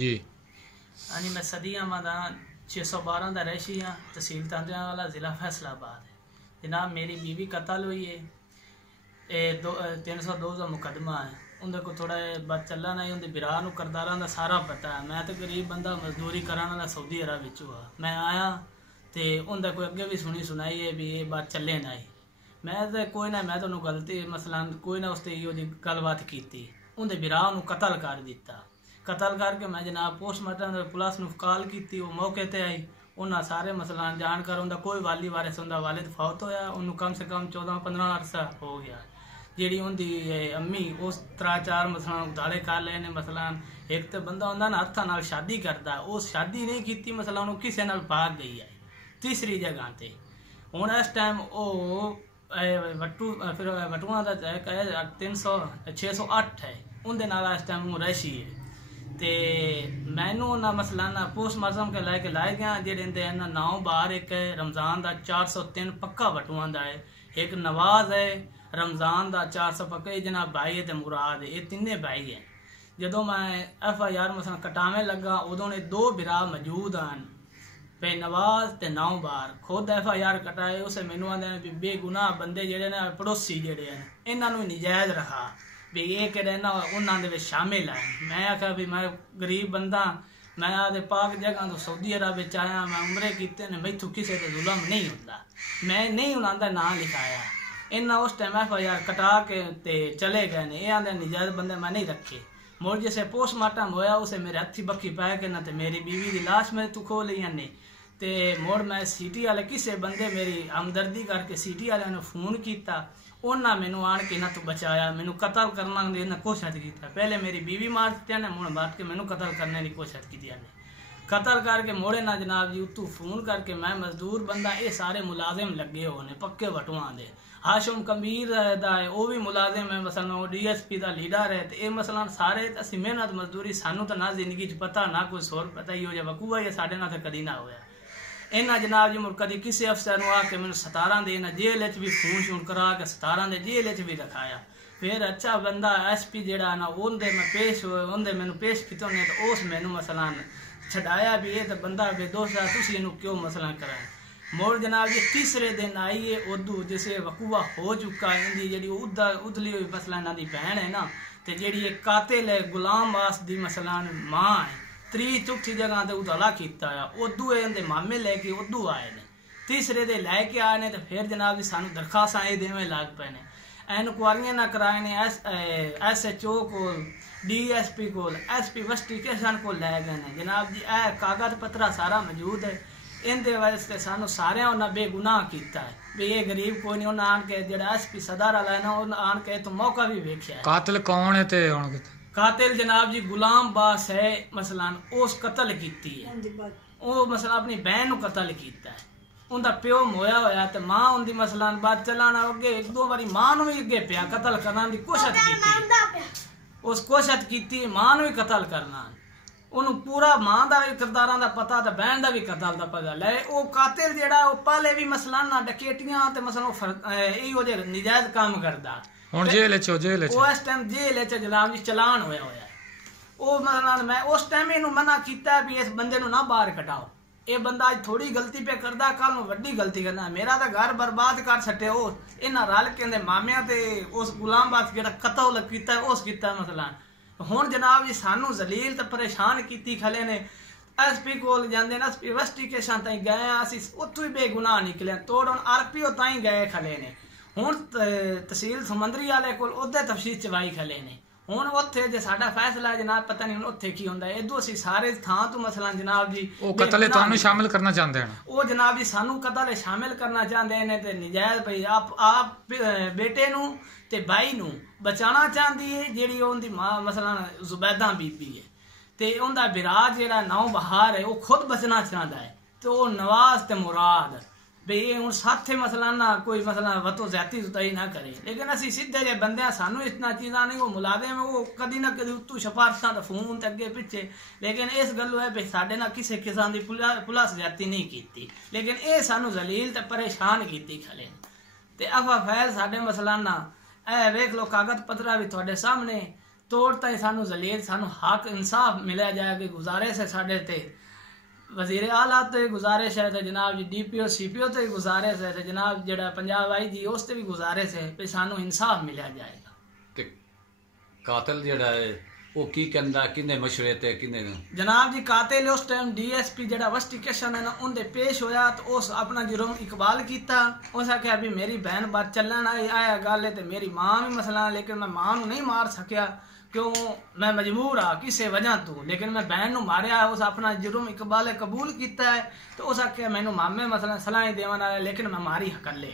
जी। यानी मैं सदियाँ मादा 612 का रहशी हाँ, तहसील तांदियां वाला, ज़िला फैसलाबाद है। जनाब मेरी बीवी कत्ल हुई है, 302 का मुकदमा है। उनके को थोड़ा बात चलना नहीं, उनके बिराह नूं करदारां दा सारा पता है। मैं तो गरीब बंदा मजदूरी कराने वाला सऊदी अरब विच हुआ। मैं आया तो उनके कोई अगे भी सुनी सुनाई है भी ये बात चले ना ही। मैं तो कोई ना, मैं तो गलती मसलन कोई ना उसते इहो जी गलबात की। उनके बिराह नूं कत्ल कर दिता। कत्ल करके मैं जनाब पोस्टमार्टम पुलिस नूं कॉल की, वो मौके ते आई। उन्हें सारे मसला जान कर उनका कोई वाली वारिस उनका वालिद फौत होया। उन्होंने कम से कम 14-15 अरसा हो गया। जी उनकी अम्मी उस 3-4 मसला उधारे कर ले ने। मसलन एक तो बंदा होंदा ना हत्थां नाल शादी करता, उस शादी नहीं की, मसला उन्होंने किसी नाल भाग गई है तीसरी जगह ते। हुण इस टाइम फिर वटुआ का 608 है, उनके नाल इस टाइम रहशी है। तो मैनू उन्हें मसलाना पोस्टमार्टम के लैके लाए गया। जेडे नाम बाहर एक है रमज़ान का 403 पक्का वटुआ का है, एक नवाज है रमज़ान का 400 पक्का, जनाब भाई है तो मुराद है, ये तिन्ने भाई हैं। जदों मैं FIR मसला कटावे लगा उदों ने 2 बिरा मौजूद हैं पे नवाज ते नाव बार। खुद FIR कटाए उसे मैनू आंदे भी बेगुनाह बंदे जेडे ने पड़ोसी जेडे हैं इन्हां नूं निजायज़ रखा भी ये कि ना उन्होंने दे शामिल है। मैं आख्या भी मैं गरीब बंदा, मैं आदे पाक जगह तो सऊदी अरब विच आया, मैं उमरे कीते ने, मैथों किसी से जुल्म नहीं होता। मैं नहीं उन्होंने नाम लिखाया। इन्हें उस टाइम FIR कटा के ते चले गए ने। ये आंदे निजायज़ बंदे मैं नहीं रखे। मुड़ जिसे पोस्टमार्टम होया उसे मेरे हथी बखी पै के ना ते मेरी बीवी की लाश मेरे तू खो ली ने। ते मुड़ मैं सिटी वाले किसी बंदे मेरी हमदर्दी करके सिटी वाले ने फोन किया, उन्हें मैनू आन के इन्हों तो बचाया। मैनू कत्ल करने की कोशिश की। पहले मेरी बीवी मार दित्तिया ने, मुड़ बाद के मैनू कत्ल करने की कोशिश की ने। कत्ल करके मोड़े ना जनाब जी उतू फोन करके, मैं मजदूर बंदा, ये सारे मुलाजिम लगे होने पक्के वटुआ दे। हाशम कबीर दा है वो भी मुलाजिम है, मसलन वो DSP का लीडर है। तो ये मसलन सारे असी मेहनत मजदूरी, सानू तो ना जिंदगी पता ना कोई सोर पता ही हो जाए वकूआ ये साढ़े ना तो कदी ना होया। इन्हें जनाब जी मुड़ कभी किसी अफसर आके मैंने 17 दे जेल भी फोन शून करा के 17 दे जेल भी रखाया। फिर अच्छा बंदा SP जेड़ा ना उनके मैं पेश उनके मैनू पेश किया तो उस मैनू मसलन छड़ाया भी ये तो बंदा बेदोश है, तुम इनू क्यों मसला कराए। मोड़ जनाब जी तीसरे दिन आई है उदू जिसे वकूआ हो चुका है। इनकी जी उदली हुई मसला इन्हों की भैन है ना, तो जी कातिल है गुलाम बास की मसलन माँ है, 3 जगह तो उदला किया। उदू इनके मामे लैके उदू आए ने, तीसरे दे लैके आए ने। तो फिर जनाब जी सानू दरखास्तां ये देवे लग पे ने। इनकुआरियां ना कराए ने SHO को, DSP को, SP इन्वेस्टिगेशन को लै गए ने। जनाब जी ए कागज पत्रा सारा मौजूद है। इनके वास्ते सानू सारे उन्हें बेगुनाह किया है भी ये गरीब कोई नहीं। उन्हें आन के जो SP सदर वाला है ना उन्हें आन के तो मौका भी वेख्या है। कातिल कौन है? ते कातिल जनाब जी गुलाम बास है, मसलन उस कत्ल की है। वो मसला अपनी बहन नूं कत्ल किया है। उनका प्यो मोया होया तो मां उनकी मसलन बात चलाना अगे 1-2 बारी मां नूं भी अगे पिया कत्ल करने की कोशिश की। उस कोशिश की मां नूं भी कत्ल करना। उन्होंने पूरा मां का भी किरदारां दा पता तो बहन का भी कत्ल का पता लै। वो कातिल जेड़ा वो पहले भी मसलन डकैतियां ते मसलन इहो जे निजायज काम करदा। हुण जेल च वो इस टाइम जेल च जनाब जी चलान होया होया है। वो मसलन मैं उस टाइम इनू मना किया भी इस बंदे नू ना बाहर कटाओ, ये बंदा अज थोड़ी गलती पे करदा कल नू वड्डी गलती करना। मेरा तो घर बर्बाद कर छटे। वो इन्हां रल के मामिया ते उस गुलाम बास जेड़ा कत्ल किया उस किया मसलन। हुण जनाब जी सानू जलील तो परेशान की खले ने। SP कोल जांदे ना इन्वेस्टिगेशन ताईं गए, असीं उत्थों ही बेगुनाह निकले। तोड़ हुण RPO ताईं गए खले ने। हुण तहसील समंदरी वाले कोल उहदे तफसील चवाई खले ने। हुण उत्थे जे साडा फैसला जनाब पता नहीं हुण उत्थे की हुंदा। इदों असीं सारे थां तो मसलन जनाब जी वो कत्ल तुहानू शामिल करना चाहते हैं। वो जनाब जी सानू कत्ल शामिल करना चाहते हैं ते निजायज भाई आप बेटे नू ते भाई नू बचाना चाहती है जेड़ी उनकी मां मसलन जुबैदा बीबी है। ते उनका बिरा जेड़ा नौ बहार है वो खुद बचना चाहता है। तो वो नवाज ते मुराद भी हूँ साथे मसला ना कोई मसला वतो ज्यादा जुताई ना करे। लेकिन असी सीधे जे बंदे सानू इतना चीज़ा नहीं। वो मुलाजिम वो कदी ना कदी उत्तू सिफारिशा तो फोन तो अगे पिछे। लेकिन इस गलों है भी साढ़े ना किसी किस्म की पुलिस ज्यादा नहीं की। लेकिन ये सानू जलील तो परेशान की खले। तो अफा फैल साढ़े मसला ना ए वेख लो कागज पत्रा भी थोड़े सामने। ਤੋੜ ਤਾਈਂ ਸਾਨੂੰ ਜ਼ਲੀਲ ਸਾਨੂੰ ਹੱਕ इंसाफ मिलिया जाए कि गुजारिश है साढ़े ते वजीर आला ते गुजारिश है ते जनाब जी DPO CPO ते गुजारिश है ते जनाब जेड़ा पंजाब आई जी उस ते भी गुजारिश है कि सानू इंसाफ मिलिया जाएगा। ते कातिल जेड़ा है वो की कहंदा किने मशवरे ते किने जनाब जी कातिल उस टाइम DSP जेड़ा इन्वेस्टिगेशन है ना उनदे पेश होया तो उस अपना जुर्म इकबाल कीता। उस आख्या भी मेरी बहन बात चलन आया गल है ते मेरी मां भी मसला लेकिन मैं मां नू नहीं मार सकिया क्यों मैं मजबूर आ किसी वजह तो लेकिन मैं बहन नू मारिया। उस अपना जुर्म इकबाल कबूल किया है तो उस आख्या मैनू मामे मसला सलाह देवन आया लेकिन मैं मारी कले।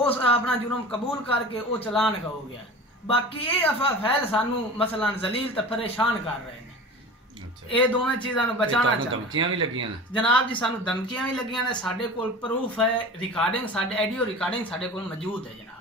उस अपना जुर्म कबूल करके वो चलान हो गया। बाकी ये अफवाह फैल सानू मसलन जलील ते परेशान कर रहे हैं। ये दोनों चीज़ों को बचाना चाहिए। धमकियां भी लगियां ने जनाब जी सानू धमकियां भी लगियां ने साडे कोल प्रूफ है रिकॉर्डिंग साडे ऑडियो रिकॉर्डिंग साडे कोल मौजूद है जनाब।